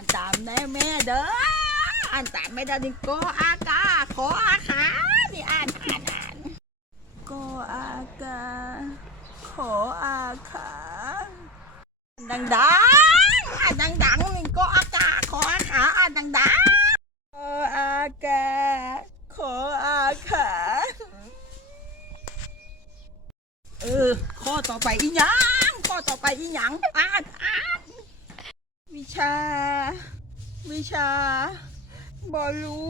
านตามแม่แม่เด้ออ่านตามไม่ได้นี่ก็อากาขออาขานี่อ่านอ่านอ่านก็อากาขออาขาดังดังอ่านดังดังนี่ก็อากาขออาขาอ่านดังดังๆขออากาขออาขาเออข้อต่อไปอีหยังข้อต่อไปอีหยังอ่านอ่านวิชา วิชาบอรู้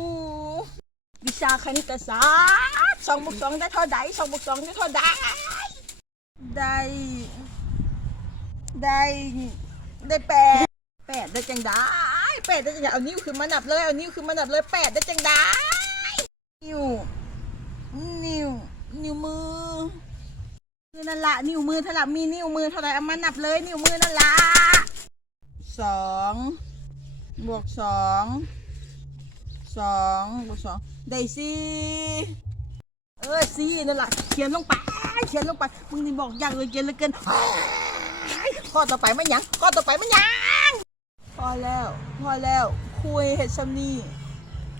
วิชาคณิตศาสตร์สองบวกสองได้เท่าใดสองบวกสองได้เท่าใดได้ได้ได้แปดแปดได้จังได้แปดได้จังได้เอานิ้วขึ้นมานับเลยเอานิ้วขึ้นมานับเลยแปดได้จังได้นิ้วนิ้วนิ้วมือคือนั่นละนิ้วมือเท่าไหร่มีนิ้วมือเท่าไหร่เอามานับเลย นิ้วมือนั่นละสอง บวกสองสองบวกสองได้สี่เออสี่นั่นแหละเขียนลงไปเขียนลงไปมึงนี่บอกอยางเลยเขียนเลยเกินข้อต่อไปไมันหยังข้อต่อไปไมันหยังพอแล้วพอแล้วคุยเห็ดซัมนี่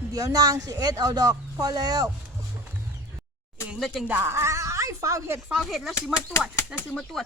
เดี๋ยวนางสิเอ็ดเอาดอกพอแล้ว เองได้จังได้ฟ้าวเห็ดฟ้าวเห็ดแล้วสิมาตรวจแล้วสิมาตรวจ